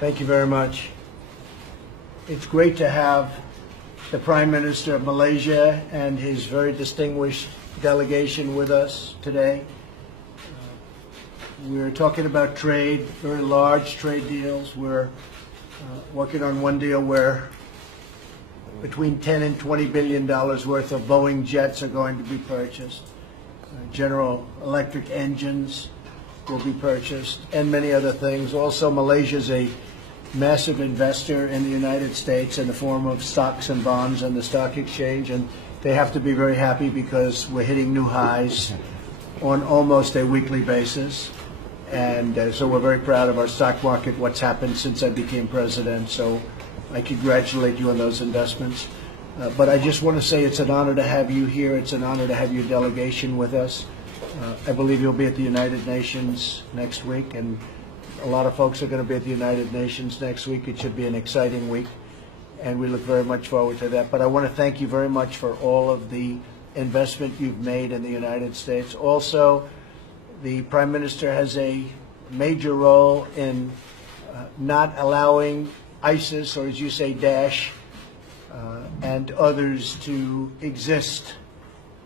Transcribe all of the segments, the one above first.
Thank you very much. It's great to have the Prime Minister of Malaysia and his very distinguished delegation with us today. We're talking about trade, very large trade deals. We're working on one deal where between $10 and $20 billion worth of Boeing jets are going to be purchased. General Electric engines will be purchased, and many other things. Also, Malaysia is a massive investor in the United States in the form of stocks and bonds on the stock exchange, and they have to be very happy because we're hitting new highs on almost a weekly basis. And so we're very proud of our stock market, what's happened since I became president. So I congratulate you on those investments. But I just want to say it's an honor to have you here. It's an honor to have your delegation with us. I believe you'll be at the United Nations next week, and a lot of folks are going to be at the United Nations next week. It should be an exciting week, and we look very much forward to that. But I want to thank you very much for all of the investment you've made in the United States. Also, the Prime Minister has a major role in not allowing ISIS, or as you say, Daesh, and others to exist.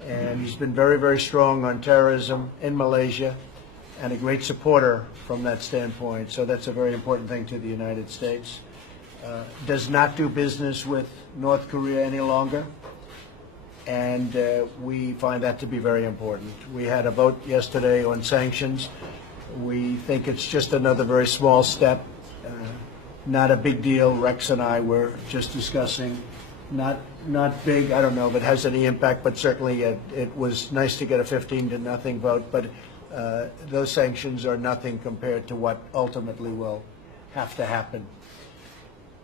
And he's been very, very strong on terrorism in Malaysia and a great supporter from that standpoint. So that's a very important thing to the United States. Does not do business with North Korea any longer. And we find that to be very important. We had a vote yesterday on sanctions. We think it's just another very small step, not a big deal. Rex and I were just discussing, not big, I don't know if it has any impact, but certainly it was nice to get a 15-0 vote. But those sanctions are nothing compared to what ultimately will have to happen.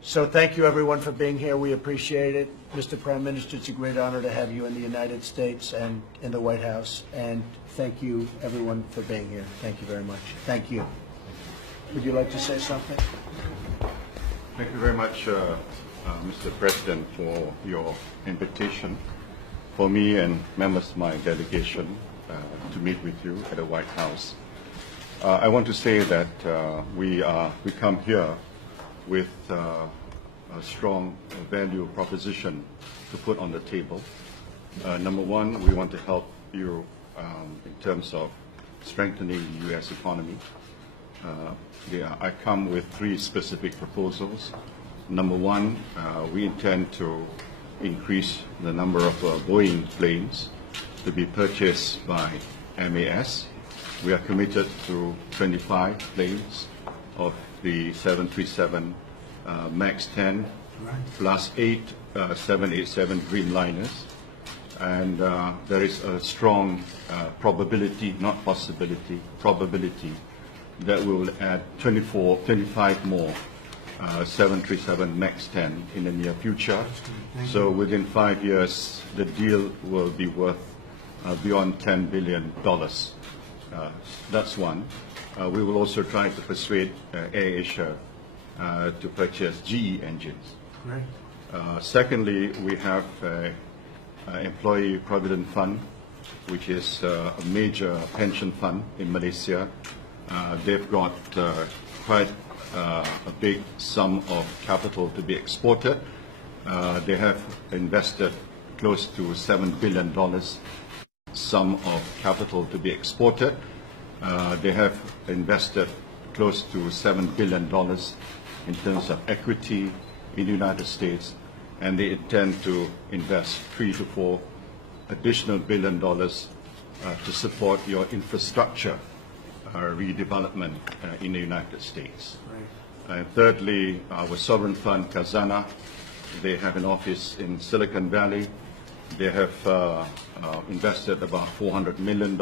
So thank you, everyone, for being here. We appreciate it. Mr. Prime Minister, it's a great honor to have you in the United States and in the White House. And thank you, everyone, for being here. Thank you very much. Thank you. Would you like to say something? Thank you very much, Mr. President, for your invitation for me and members of my delegation to meet with you at the White House. I want to say that we come here with a strong value proposition to put on the table. Number one, we want to help you in terms of strengthening the U.S. economy. I come with 3 specific proposals. Number one, we intend to increase the number of Boeing planes to be purchased by MAS. We are committed to 25 planes of the 737 MAX 10 plus 8 787 Dreamliners. And there is a strong probability, not possibility, probability that we will add 25 more 737 MAX 10 in the near future. So within 5 years, the deal will be worth beyond $10 billion. That's one. We will also try to persuade AirAsia to purchase GE engines. Great. Secondly, we have Employee Provident Fund, which is a major pension fund in Malaysia. They've got quite a big sum of capital to be exported. They have invested close to $7 billion sum of capital to be exported. They have invested close to $7 billion in terms of equity in the United States, and they intend to invest $3 to $4 additional billion to support your infrastructure redevelopment in the United States. Right. And thirdly, our sovereign fund, Khazanah, they have an office in Silicon Valley. They have invested about $400 million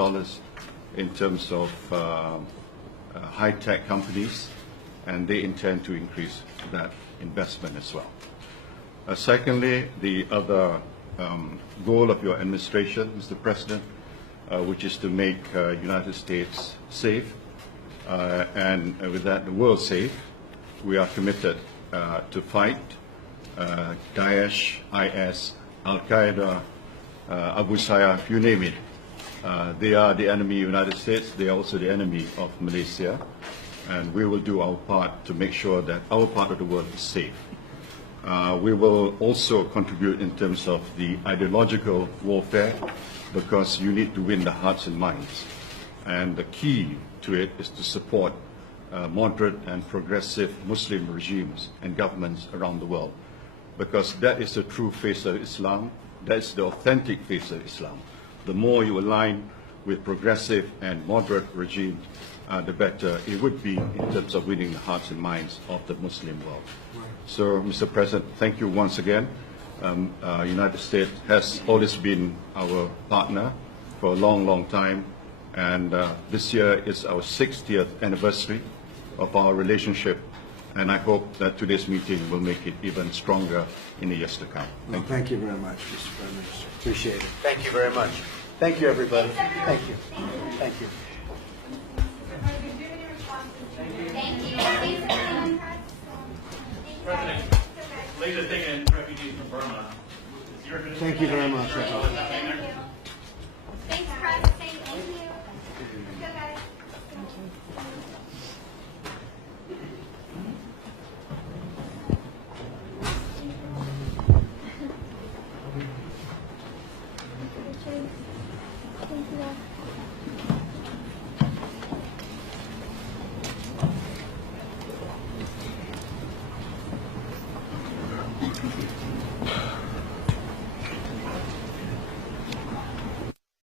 in terms of high-tech companies, and they intend to increase that investment as well. Secondly, the other goal of your administration, Mr. President, which is to make United States safe, and with that, the world safe. We are committed to fight Daesh, IS, Al-Qaeda, Abu Sayyaf, you name it. They are the enemy of the United States. They are also the enemy of Malaysia. And we will do our part to make sure that our part of the world is safe. We will also contribute in terms of the ideological warfare, because you need to win the hearts and minds. And the key to it is to support moderate and progressive Muslim regimes and governments around the world, because that is the true face of Islam. That is the authentic face of Islam. The more you align with progressive and moderate regimes, the better it would be in terms of winning the hearts and minds of the Muslim world. Right. So, Mr. President, thank you once again. United States has always been our partner for a long, long time, and this year is our 60th anniversary of our relationship, and I hope that today's meeting will make it even stronger in the years to come. Thank you very much, Mr. Prime Minister. Appreciate it. Thank you very much. Thank you, everybody. Thank you. Thank you. President, latest thing in refugees from Burma. Thank you very much. Thanks, President. Thank you. Let's go, guys. Thank you.